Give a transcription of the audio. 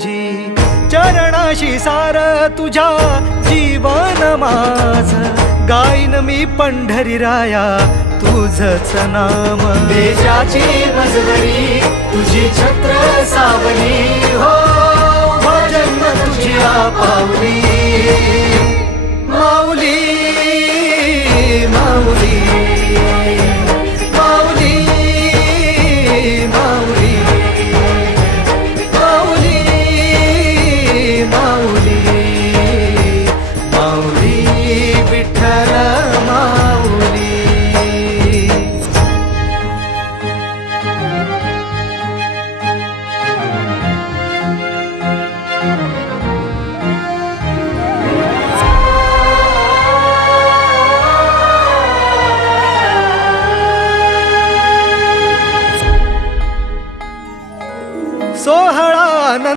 तुझी, चरणाशी सार तुझ्या जीवन माझ, गाईन मी पंढरी राया तुझच नाम. देशाची मजबरी तुझी छत्र सावली हो.